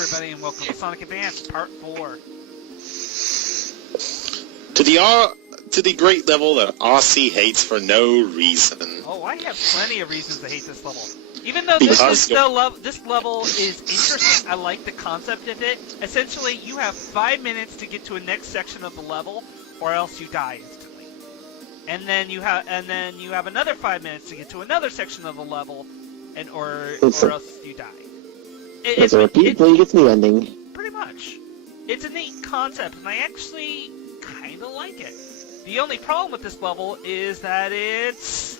everybody, and welcome to Sonic Advance Part 4. To the great level that Aussie hates for no reason. Oh, I have plenty of reasons to hate this level. Even though this level is interesting, I like the concept of it. Essentially, you have 5 minutes to get to a next section of the level, or else you die instantly. And then you have another 5 minutes to get to another section of the level, or else you die. It's a repeat until you get to the ending. Pretty much. It's a neat concept, and I actually kind of like it. The only problem with this level is that it is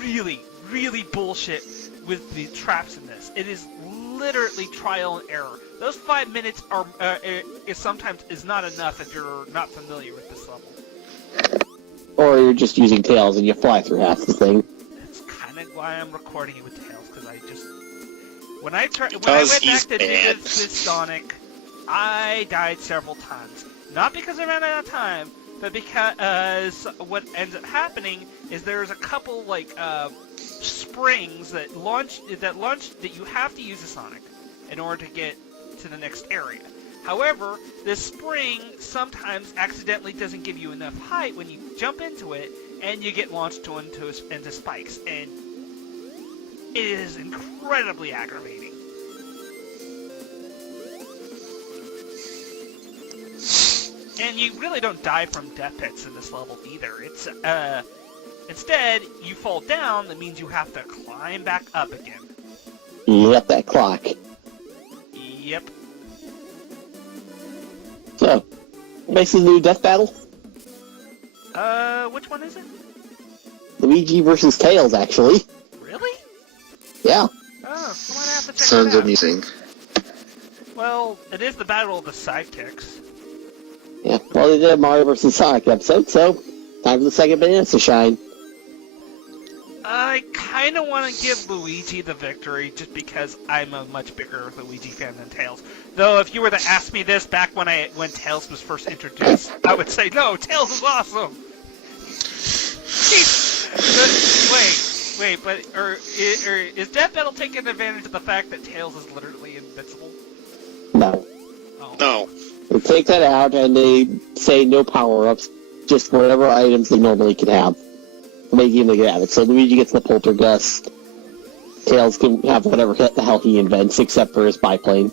really, really bullshit with the traps in this. It is literally trial and error. Those 5 minutes sometimes is not enough if you're not familiar with this level. Or you're just using Tails and you fly through half the thing. That's kind of why I'm recording it with Tails, because I just... When I went back to this Sonic, I died several times. Not because I ran out of time, but because what ends up happening is there's a couple springs that you have to use a Sonic in order to get to the next area. However, this spring sometimes accidentally doesn't give you enough height when you jump into it, and you get launched into spikes, and it is incredibly aggravating. And you really don't die from death pits in this level either. It's instead, you fall down, that means you have to climb back up again. Yep, that clock. Yep. So, basically the new death battle? Which one is it? Luigi versus Tails, actually. Really? Yeah. Oh, I might have to check Sounds that out. amusing. Well, it is the battle of the sidekicks. Yeah, well, they did a Mario vs. Sonic episode, so time for the second bananas to shine. I kind of want to give Luigi the victory just because I'm a much bigger Luigi fan than Tails. Though if you were to ask me this back when Tails was first introduced, I would say, no, Tails is awesome! Is Death Battle taking advantage of the fact that Tails is literally invincible? No. Oh. No. They take that out and they say no power-ups, just whatever items they normally can have. Making them get have it. So Luigi gets the Poltergust. Tails can have whatever the hell he invents, except for his biplane.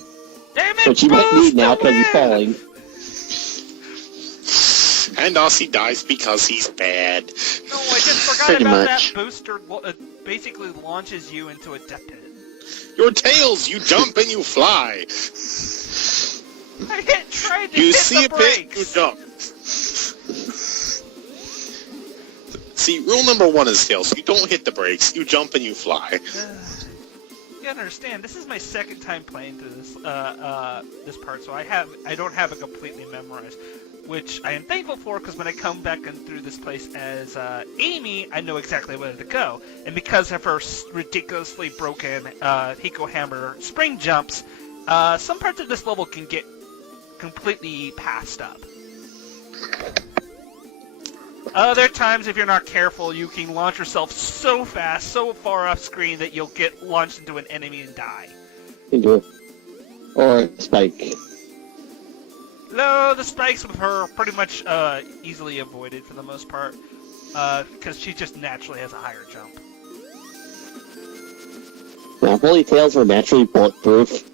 Damn it, which he might need now because he's falling. And Aussie dies because he's bad. No, I just forgot Pretty about much. that booster. Basically launches you into a death pit. Your Tails, you jump and you fly. I tried to You hit see the a pit, brakes. you jump. See, rule number 1 is Tails. You don't hit the brakes, you jump and you fly. You gotta understand, this is my second time playing through this part, so I don't have it completely memorized, which I am thankful for, because when I come back through this place as Amy, I know exactly where to go. And because of her ridiculously broken Hiko Hammer spring jumps, some parts of this level can get completely passed up. Other times, if you're not careful, you can launch yourself so fast, so far off screen that you'll get launched into an enemy and die. Into it. Or a spike. No, the spikes with her are pretty much easily avoided for the most part, because she just naturally has a higher jump. Now, Holy Tails are naturally bulletproof.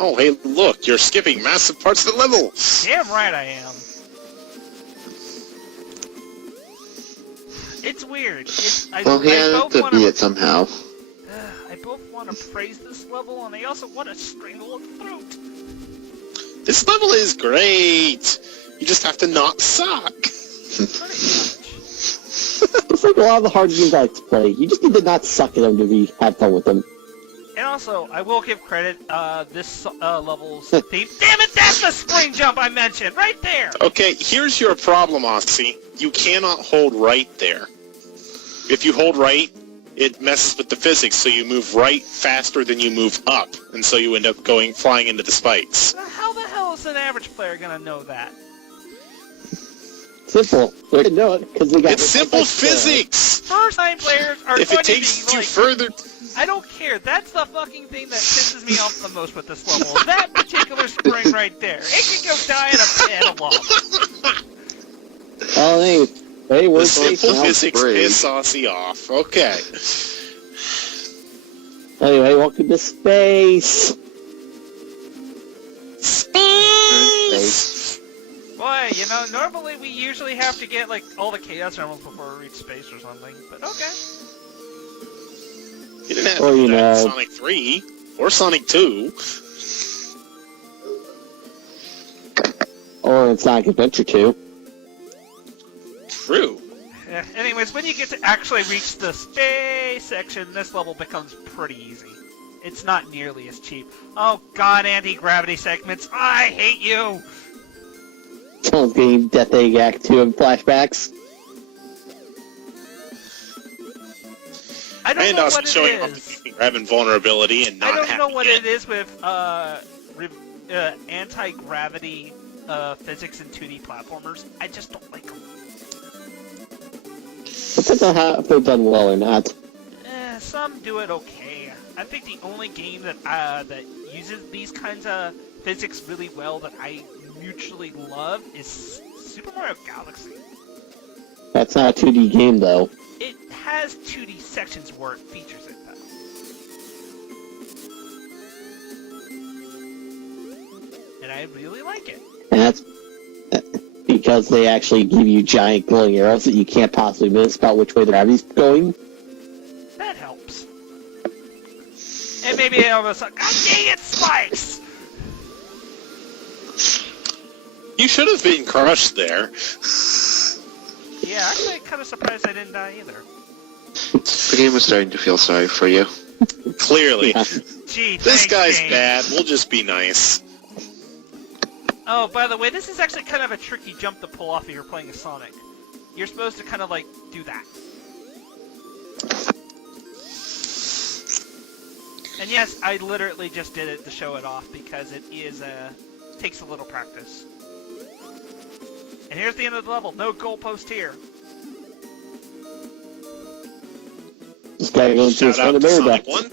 Oh, hey, look, you're skipping massive parts of the level. Damn right I am. It's weird. Well, he had to beat it somehow. I both want to praise this level, and I also want to strangle a throat. This level is great. You just have to not suck. Pretty much. It's like a lot of the hard games I like to play. You just need to not suck at them to have fun with them. And also, I will give credit, this level's theme. Damn it, that's the spring jump I mentioned, right there! Okay, here's your problem, Aussie. You cannot hold right there. If you hold right, it messes with the physics, so you move right faster than you move up, and so you end up flying into the spikes. How the hell is an average player gonna know that? Simple. They didn't know it because they got. It's simple physics! First-time players are If going it takes to be you like, further... I don't care. That's the fucking thing that pisses me off the most with this level. That particular spring right there. It can go die in a pan of lava. Oh, hey, The we're simple now. physics brave. piss Aussie off. Okay. Anyway, welcome to space. Space! Boy, you know, normally we usually have to get, like, all the Chaos Emeralds before we reach space or something. But okay. You didn't have Or, to do you that in know- Sonic 3 or Sonic 2. Or in Sonic Adventure 2. True. Yeah, anyways, when you get to actually reach the space section, this level becomes pretty easy. It's not nearly as cheap. Oh god, anti-gravity segments, I hate you! Someone's getting Death Egg Act 2 in flashbacks. I don't And know also what showing it off is. the grabbing vulnerability and not I don't know having what it. it is with anti-gravity physics in 2D platformers. I just don't like them. Depends on how if they're done well or not. Some do it okay. I think the only game that that uses these kinds of physics really well that I mutually love is Super Mario Galaxy. That's not a 2D game, though. It has 2D sections where it features it, though. And I really like it. And that's because they actually give you giant glowing arrows that you can't possibly miss about which way the gravity's going. That helps. And maybe I almost like, God dang it, spikes! You should have been crushed there. Yeah, actually, I'm kind of surprised I didn't die either. The game was starting to feel sorry for you. Clearly. Gee, This thanks, guy's game. bad. We'll just be nice. Oh, by the way, this is actually kind of a tricky jump to pull off if you're playing a Sonic. You're supposed to kind of, like, do that. And yes, I literally just did it to show it off because it is, takes a little practice. And here's the end of the level. No goalpost here. Just gotta go into Shout out the to Sonic America. 1.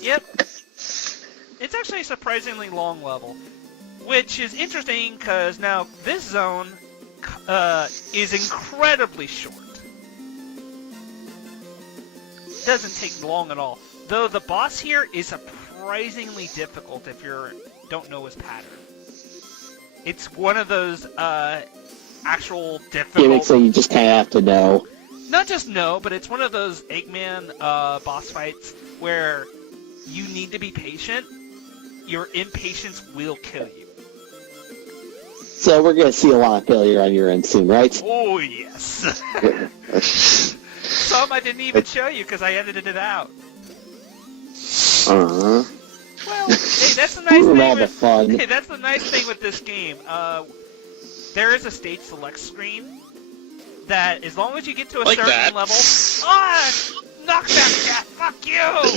Yep. It's actually a surprisingly long level. Which is interesting because now this zone is incredibly short. Doesn't take long at all. Though the boss here is surprisingly difficult if you don't know his pattern. It's one of those actual difficult... Gimmicks that you just kind of have to know. Not just know, but it's one of those Eggman boss fights where you need to be patient. Your impatience will kill you. So we're gonna see a lot of failure on your end soon, right? Oh, yes. Some I didn't even show you because I edited it out. Well, hey, that's the nice Ruin all thing the with... fun. Hey, that's the nice thing with this game. There is a stage select screen that, as long as you get to a Like certain that. level... Ah! Knock that cat! Fuck you!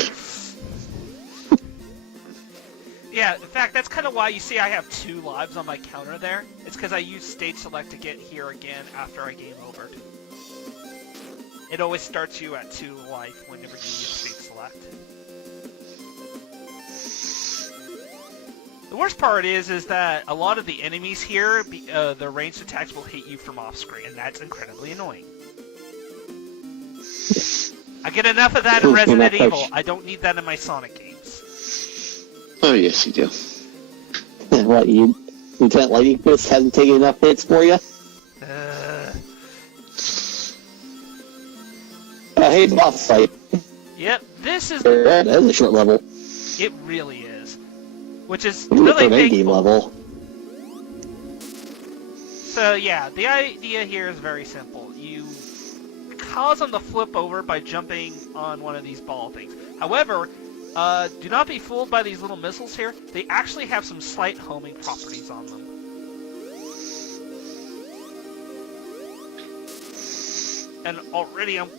Yeah, in fact, that's kind of why you see I have 2 lives on my counter there. It's because I use stage select to get here again after I game over. It always starts you at 2 life whenever you use stage select. The worst part is that a lot of the enemies here, the ranged attacks will hit you from off screen, and that's incredibly annoying. I get enough of that in Resident Evil. I don't need that in my Sonic games. Oh, yes, you do. What, Lieutenant Lightning Fist hasn't taken enough hits for you? Hey, boss fight. Yep, this is... That is a short level. It really is. Which is Ooh, really for an game thankful. level. So yeah, the idea here is very simple. You cause them to flip over by jumping on one of these ball things. However, do not be fooled by these little missiles here. They actually have some slight homing properties on them. And already I'm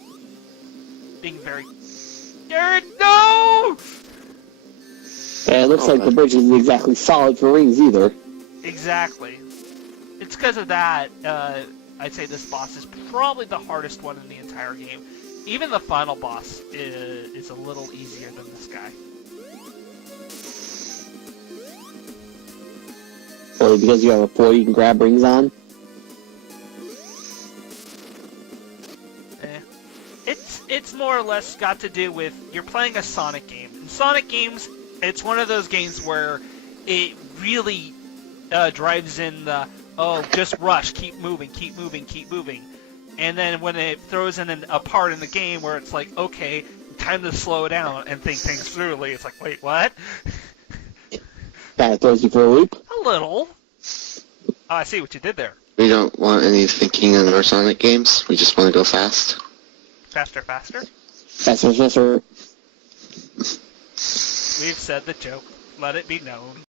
being very scared. No! And it looks like the bridge isn't exactly solid for rings either. Exactly. It's because of that. I'd say this boss is probably the hardest one in the entire game. Even the final boss is a little easier than this guy. Only because you have a 4 you can grab rings on. It's more or less got to do with you're playing a Sonic game. In Sonic games, it's one of those games where it really drives in the, oh, just rush, keep moving, keep moving, keep moving. And then when it throws in a part in the game where it's like, okay, time to slow down and think things through, it's like, wait, what? Kind of throws you for a loop. A little. Oh, I see what you did there. We don't want any thinking in our Sonic games. We just want to go fast. Faster, faster. Faster, faster. We've said the joke. Let it be known.